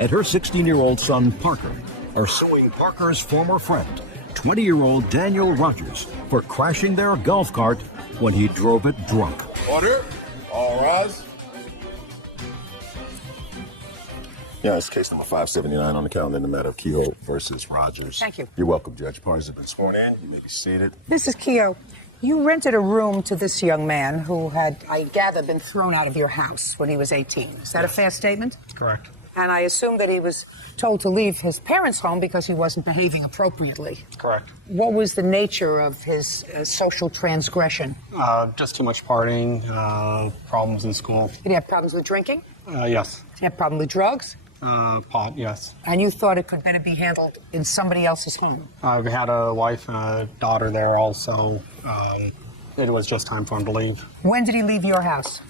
and her 16-year-old son, Parker, are suing Parker's former friend, 20-year-old Daniel Rogers, for crashing their golf cart when he drove it drunk. Order. All rise. Yeah, it's case number 579 on the calendar in the matter of Kehoe versus Rogers. Thank you. You're welcome, Judge. Parties have been sworn in. You may be seated. Mrs. Kehoe, you rented a room to this young man who had, I gather, been thrown out of your house when he was 18. Is that a fair statement? Correct. And I assume that he was told to leave his parents' home because he wasn't behaving appropriately. Correct. What was the nature of his social transgression? Just too much partying, problems in school. Did he have problems with drinking? Yes. Did he have problems with drugs? Pot, yes. And you thought it could better be handled in somebody else's home? We had a wife and a daughter there also. It was just time for him to leave. When did he leave your house?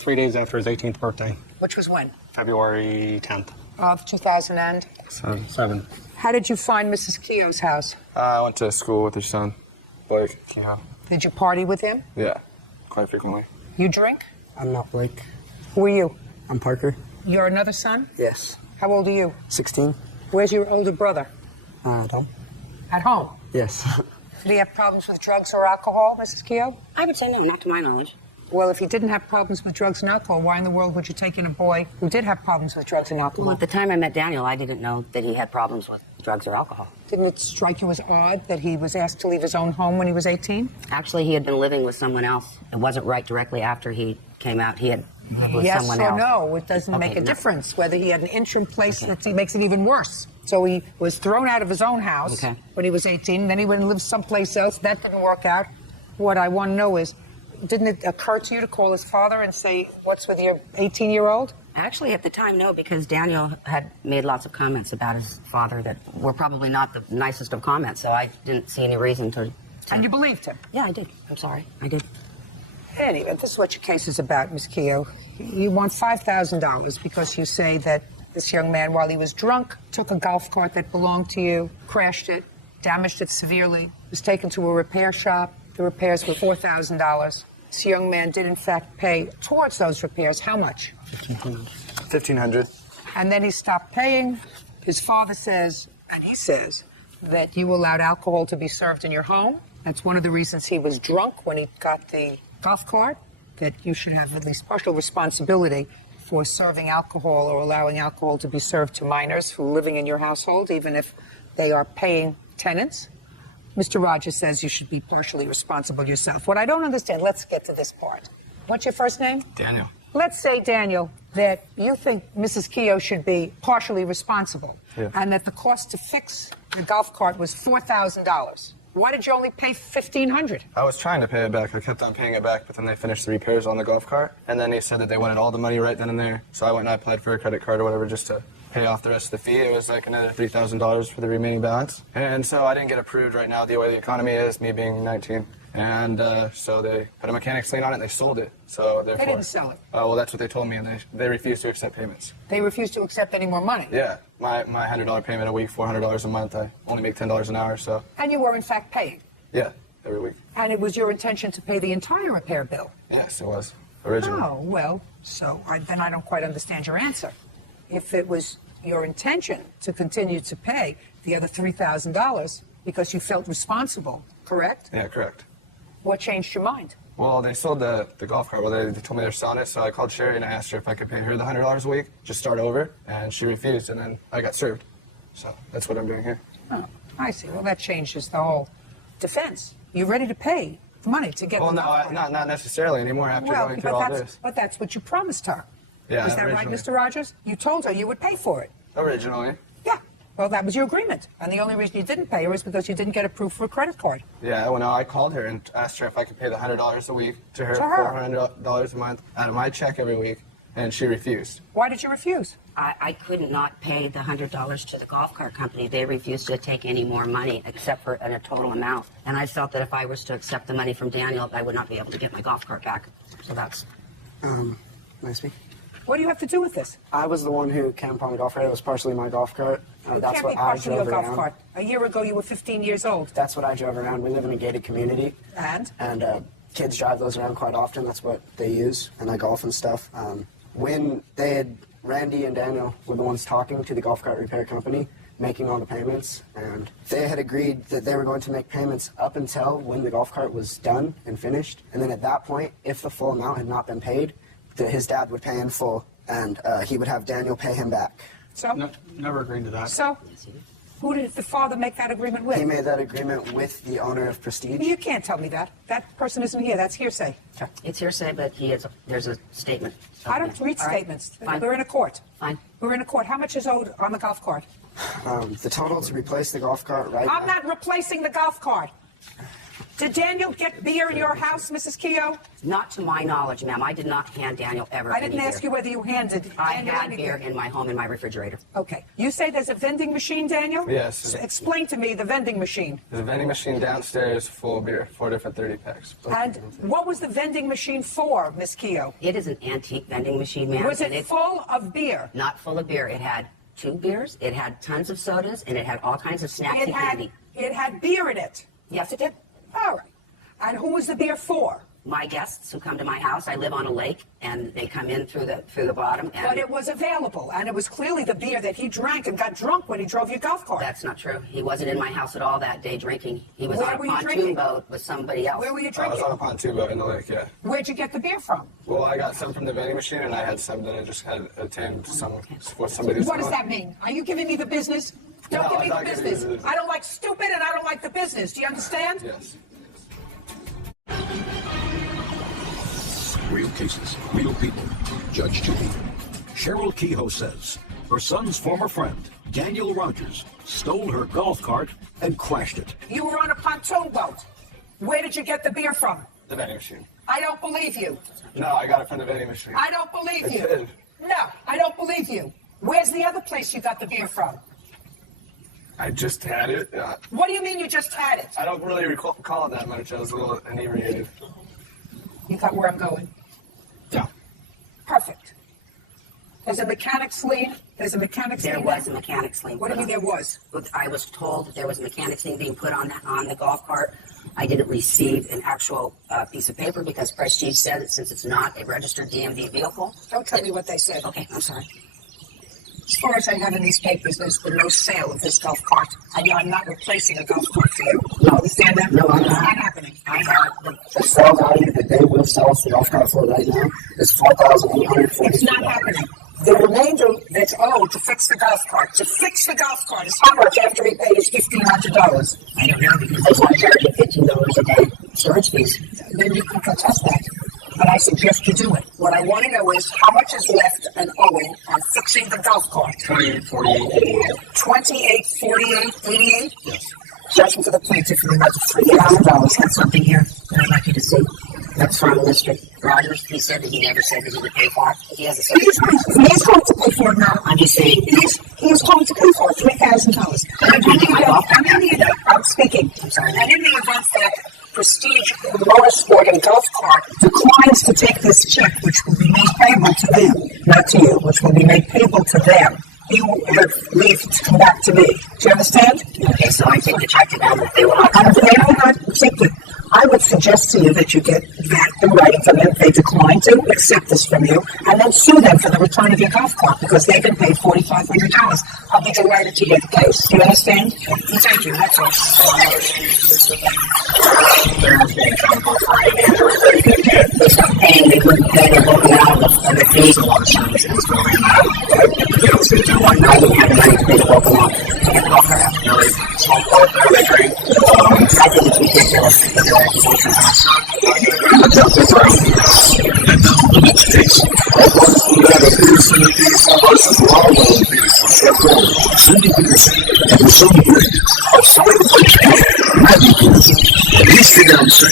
3 days after his 18th birthday. Which was when? February 10th. Of 2007. How did you find Mrs. Kehoe's house? I went to school with her son, Blake Kehoe. Did you party with him? Yeah, quite frequently. You drink? I'm not Blake. Who are you? I'm Parker. You're another son? Yes. How old are you? 16. Where's your older brother? At home. At home? Yes. Did he have problems with drugs or alcohol, Mrs. Kehoe? I would say no, not to my knowledge. Well, if he didn't have problems with drugs and alcohol, why in the world would you take in a boy who did have problems with drugs and alcohol? Well, at the time I met Daniel, I didn't know that he had problems with drugs or alcohol. Didn't it strike you as odd that he was asked to leave his own home when he was 18? Actually, he had been living with someone else. It wasn't right directly after he came out. He had lived with Yes someone or else. no, it doesn't make a difference whether he had an interim place that makes it even worse. So he was thrown out of his own house when he was 18, then he went and lived someplace else. That didn't work out. What I want to know is, didn't it occur to you to call his father and say, what's with your 18-year-old? Actually, at the time, no, because Daniel had made lots of comments about his father that were probably not the nicest of comments, so I didn't see any reason to... And you believed him? Yeah, I did. I'm sorry. I did. Anyway, this is what your case is about, Ms. Kehoe. You want $5,000 because you say that this young man, while he was drunk, took a golf cart that belonged to you, crashed it, damaged it severely, was taken to a repair shop. The repairs were $4,000. This young man did, in fact, pay towards those repairs. How much? $1,500. And then he stopped paying. His father says, and he says, that you allowed alcohol to be served in your home. That's one of the reasons he was drunk when he got the golf cart, that you should have at least partial responsibility for serving alcohol or allowing alcohol to be served to minors who are living in your household, even if they are paying tenants. Mr. Rogers says you should be partially responsible yourself. What I don't understand, let's get to this part. What's your first name? Daniel. Let's say, Daniel, that you think Mrs. Kehoe should be partially responsible and that the cost to fix the golf cart was $4,000. Why did you only pay $1,500? I was trying to pay it back. I kept on paying it back, but then they finished the repairs on the golf cart, and then they said that they wanted all the money right then and there. So I went and I applied for a credit card or whatever just to pay off the rest of the fee. It was like another $3,000 for the remaining balance. And so I didn't get approved right now the way the economy is, me being 19. And so they put a mechanic's lien on it and they sold it. So therefore, They didn't sell it. Well, that's what they told me, and they refused to accept payments. They refused to accept any more money. Yeah, my $100 payment a week, $400 a month. I only make $10 an hour, so. And you were, in fact, paying. Yeah, every week. And it was your intention to pay the entire repair bill. Yes, it was, originally. Oh, well, so then I don't quite understand your answer. If it was your intention to continue to pay the other $3,000 because you felt responsible, correct? Yeah, correct. What changed your mind? Well, they sold the golf cart. Well, they told me they're selling it, so I called Sherry and I asked her if I could pay her the $100 a week, just start over, and she refused, and then I got served. So that's what I'm doing here. Oh, I see. Well, that changes the whole defense. You're ready to pay the money to get Well, the no, golf cart. not necessarily anymore after going through all this. But that's what you promised her. Yeah, Is that right, originally. Mr. Rogers? You told her you would pay for it. Originally. Yeah. Well, that was your agreement. And the only reason you didn't pay her is because you didn't get approved for a credit card. Yeah, well, no, I called her and asked her if I could pay the $100 a week to her, $400 a month out of my check every week, and she refused. Why did you refuse? I could not pay the $100 to the golf cart company. They refused to take any more money except for a total amount. And I felt that if I was to accept the money from Daniel, I would not be able to get my golf cart back. So that's... Can I speak? What do you have to do with this? I was the one who camped on the golf cart. It was partially my golf cart. It That's can't what be I partially your drove golf around. cart. A year ago, you were 15 years old. That's what I drove around. We live in a gated community. And? Kids drive those around quite often. That's what they use, and I golf and stuff. When they had Randy and Daniel were the ones talking to the golf cart repair company, making all the payments, and they had agreed that they were going to make payments up until when the golf cart was done and finished. And then at that point, if the full amount had not been paid, his dad would pay in full, and he would have Daniel pay him back. So? No, never agreed to that. So? Who did the father make that agreement with? He made that agreement with the owner of Prestige. You can't tell me that. That person isn't here. That's hearsay. It's hearsay, but there's a statement. So, I don't read all right. statements. Fine. We're in a court. Fine. We're in a court. How much is owed on the golf cart? The total to replace the golf cart right I'm now. not replacing the golf cart. Did Daniel get beer in your house, Mrs. Kehoe? Not to my knowledge, ma'am. I did not hand Daniel ever I didn't any ask beer. you whether you handed I Daniel had anything. beer in my home in my refrigerator. Okay. You say there's a vending machine, Daniel? Yes. So explain to me the vending machine. There's a vending machine downstairs full of beer, 4 different 30 packs. And what was the vending machine for, Miss Kehoe? It is an antique vending machine, ma'am. Was and it full of beer? Not full of beer. It had 2 beers, it had tons of sodas, and it had all kinds of snacks and candy. It had beer in it. Yes, it did. All right. And who was the beer for? My guests who come to my house, I live on a lake, and they come in through the bottom. And But it was available, and it was clearly the beer that he drank and got drunk when he drove your golf cart. That's not true. He wasn't in my house at all that day drinking. He was Where on a were you pontoon drinking? boat with somebody else. Where were you I was drinking? on a pontoon boat in the lake, yeah. Where'd you get the beer from? Well, I got some from the vending machine, and I had some that I just had obtained for somebody. What does that mean? Are you giving me the business? Don't No, give I'm me the not giving you business. the business. I don't like stupid, and I don't like the business. Do you understand? Yes. Real cases, real people. Judge Judy. Cheryl Kehoe says her son's former friend, Daniel Rogers, stole her golf cart and crashed it. You were on a pontoon boat. Where did you get the beer from? The vending machine. I don't believe you. No, I got it from the vending machine. I don't believe I you. did. No, I don't believe you. Where's the other place you got the beer from? I just had it. What do you mean you just had it? I don't really recall it that much. I was a little inebriated. You got where I'm going. Yeah. Perfect. There's a mechanic's lien. There's a mechanic's lien. There was a mechanic's lien. What do you mean there was? I was told that there was a mechanic's lien being put on the golf cart. I didn't receive an actual piece of paper because Prestige said that since it's not a registered DMV vehicle. Don't tell me what they said. Okay, I'm sorry. As far as I have in these papers, there's been no sale of this golf cart. And I'm not replacing a golf cart for you. You understand that? No, I'm It's not. not happening. I have The sale value that they will sell us the golf cart for right now is $4,840. It's not happening. The remainder that's owed to fix the golf cart, is how much after he pays $1,500? I don't know because they're not charging $15 a day storage fees. Then you can contest that. But I suggest you do it. What I want to know is how much is left and owing on fixing the golf cart. $28.48.88. Yes. Judgment for the plaintiff in the amount of $3,000. Got something here that I'd like you to see. That's from Mr. Rogers. He said that he never said that he would pay for it. He has a He's going to pay for it now. I'm just saying. He's going to pay for it, $3,000. I'm speaking. I'm sorry. And in the event that Prestige Motorsport and Golf Cart declines to take this check, which will be made payable to them, not to you, which will be made payable to them, he will leave to come back to me. Do you understand? Okay, so I take the check to them if they will not. And if they will not take it, I would suggest to you that you get that in writing from them if they decline to accept this from you, and then sue them for the return of your golf cart because they've been paid $4,500. I'll be delighted to get the case. Do you understand? Thank you. That's all. They stopped paying, they wouldn't pay, they broke it out of the fees a lot of times. It was going on. I didn't have the money to pay the local amount to get the golf cart out. I think it's ridiculous that the accusations are so. Cindy Peterson and the celebrate a fine place Maggie Peterson and his fiancé.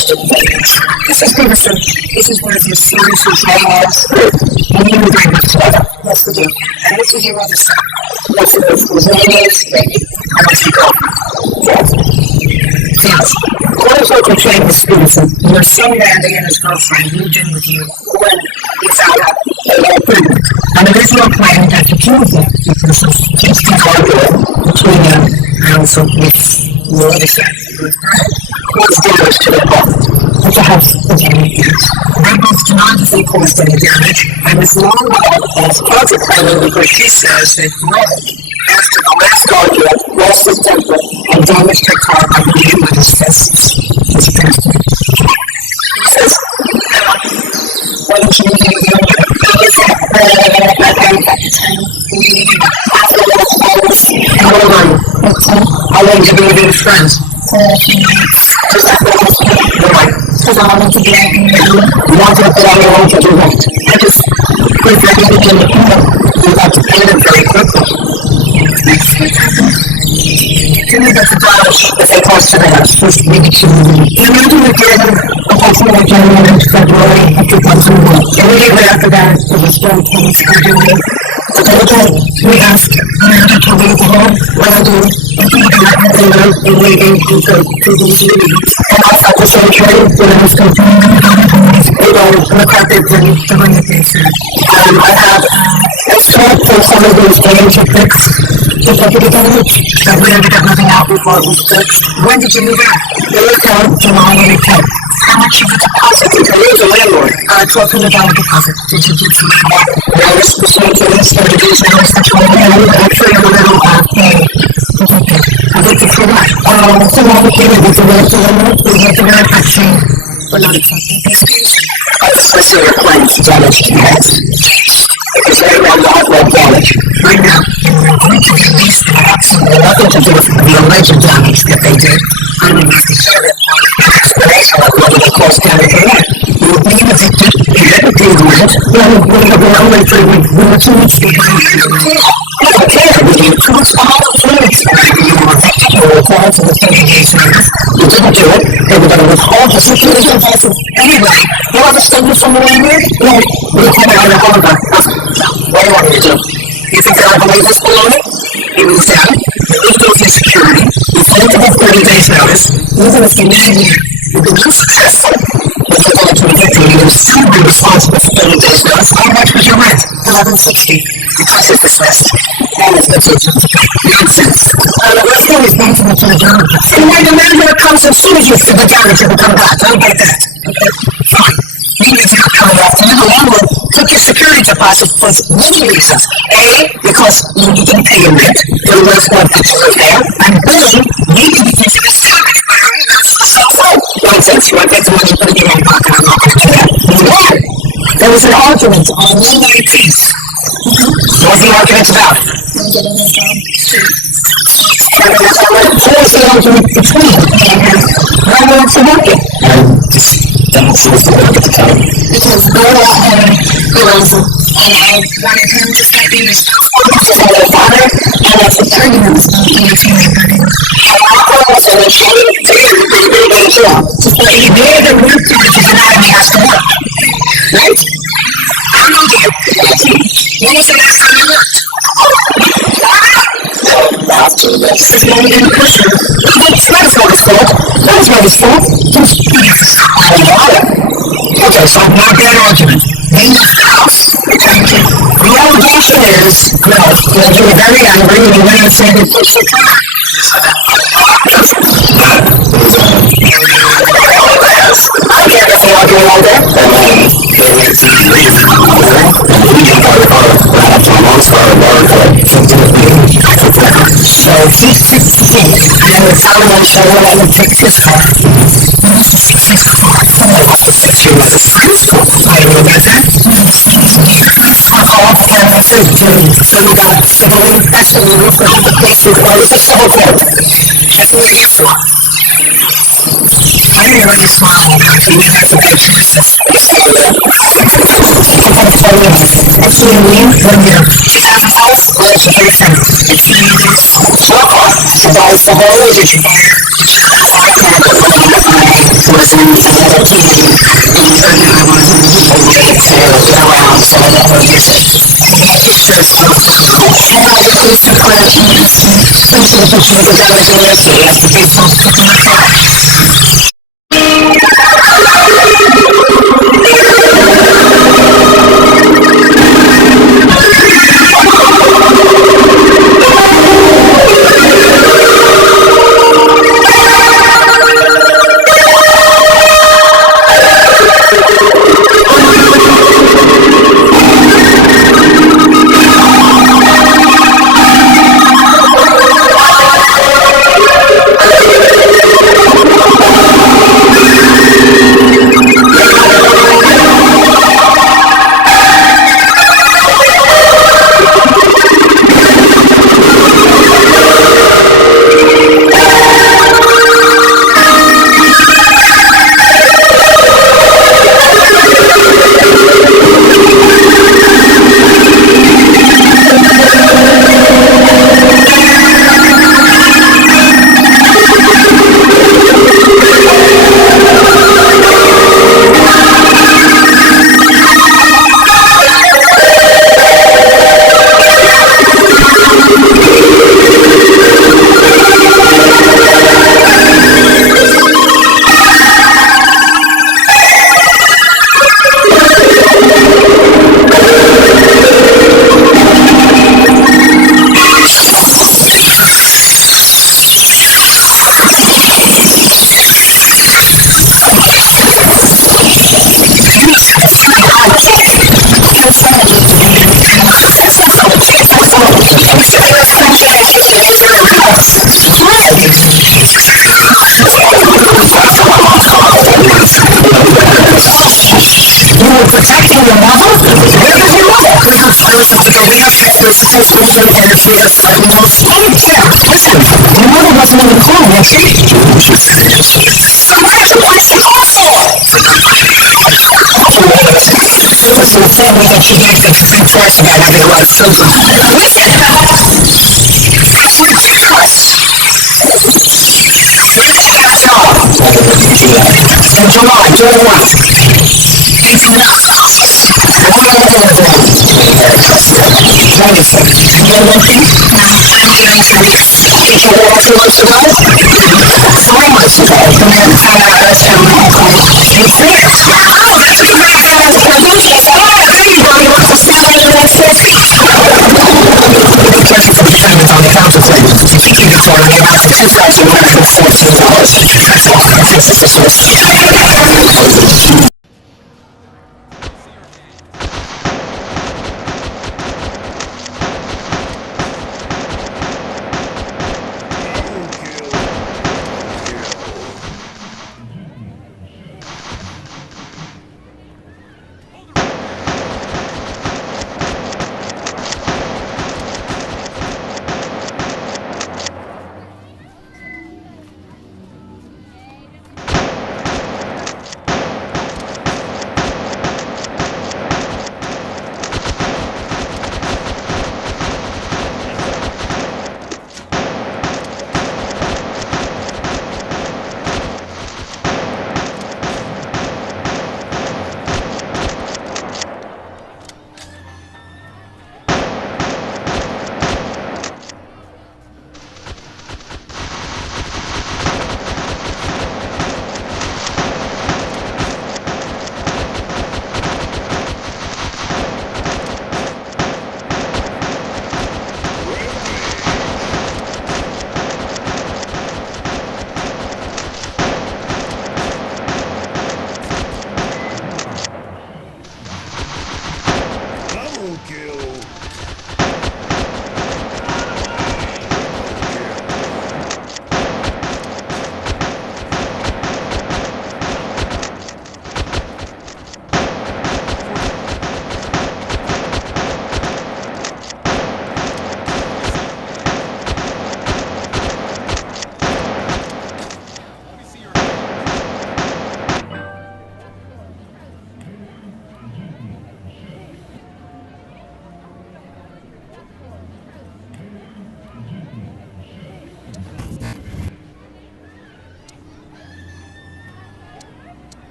Mrs. Peterson, this is one of your serious memoirs. And you were very much together. Yes, we do. And this is your other son. Yes, it is. His name is Randy. How much you go? Yes. Yes. What is what you're saying, Mrs. Peterson? Your son Randy and his girlfriend moved in with you when you found out they had agreement. And there is no plan that the two of them, because of things between them and also with your other son. What's damage to their both? that the house was any damage. They both denied that they caused any damage, and Ms. Longwell is consequently because she says that Greg, after the last argument, lost his temper and damaged her car by beating with his fists. He says, when she how old are you? How long have you been with your friends? You want to put on your own to do what? I just put everything in the email. You have to pay them very quickly. Give me the $2 if they cost to the house. First, maybe $2. Imagine if you're approximately January and February of 2001. Immediately after that, it was done 2021. Okay, we asked Amanda to leave the home. What I do, I think they were waiting to these meetings. And I felt the same way when I was complaining about it. They don't look like they're doing what they said. I have extract from some of those games and picks. The deputy damage, but we ended up moving out before it was fixed. When did you move out? It was July 10th. How much of a deposit did you leave the landlord? $1,200 deposit. Did you give some more notice pursuant to this 30 days notice that you were in? Actually, a little pay. I think it's for that. So complicated with the rest of them. We have to manufacturing. We're not accepting this case. Especially your claims damage to the house. Because right now, you have no damage. Right now, you're going to release and absolutely nothing to do with the alleged damage that they did. I don't have to serve it. An explanation of whether they caused damage or not. You were being evicted, you hadn't paid the rent, we were only for we were 2 weeks behind. I don't care. We gave 2 weeks for all 2 weeks. You were evicted, you were required to the 30 days notice. You didn't do it. They were going to withhold the security deposit anyway. You have a statement from the landlord? No. We're coming out of Hong Kong. What do you want me to do? You think that I believe this baloney? He was down, he lived over his security, he failed to give 30 days notice, even if he made it, you've been unsuccessful. If you're going to evict him, you're still be responsible for 30 days notice. How much was your rent? $11.60. Because it's dismissed. And it's the teacher. Nonsense. We're still responsible for the damage. And when the manager comes and sues you for the damage, it will come back. I'll get that. Okay? Fine. Maybe it's not coming off. And the landlord took your security deposit for many reasons. A, because you didn't pay your rent. There was one that you were there. And B, maybe because it was damaged by your cell phone. Nonsense. You want to get the money, put it in your pocket. I'm not going to do that. And then, there was an argument on May 19th. What was the argument about? What was the argument between and why wants to work it? That was the work at the time. Because I was and I wanted him to start being responsible as my father, and as a third one was making a family burden. And I was in a shame to be job. He made the root cause of anatomy has to work. Right? I know that. When was the last time you worked? After this is not even a question. It's not his fault. That was not his fault. Just stop lying about it. Okay, so not that argument. In this house, thank you. The allegation is, well, you were very angry and you went and said that push the car. I don't care if they argue all day. So he fixed the thing, and the following show what I would fix his car. He has to fix his car. He has to fix your mother's friend's car. I don't know about that. Fuck off, and that's it. So we got civil actually for the case is a civil court. That's what it is for. I didn't know you smiling about it. You had some good choices. Actually, when you're 2,000 house, or it's a very friend. It's the neighbors. To buy some more, did you buy it? I was in another team, and I was in the way to get around, so I never used it. I had pictures of and I had used the car keys. Some of the pictures of damage in the city after they posted in the car. protecting your mother? Where is your mother? We have experts who also interfere with animals. I don't care. Listen, your mother wasn't on the call, was she? So where's the question also? It was in the family that she gave the free press about having a lot of children. Listen! That's ridiculous! You have a job. And July, doing what? It's enough. What is it? You're looking? I'm going to read. Did you walk 2 months ago? 3 months ago. And then found out last time I had called. You quit? Oh, that's because I found out the Corinthians. Oh, there you go. You want to sell any of that stuff? Thank you for the payments on the counterfeit. You think you can tell me about the $2,114. That's all. This is the source.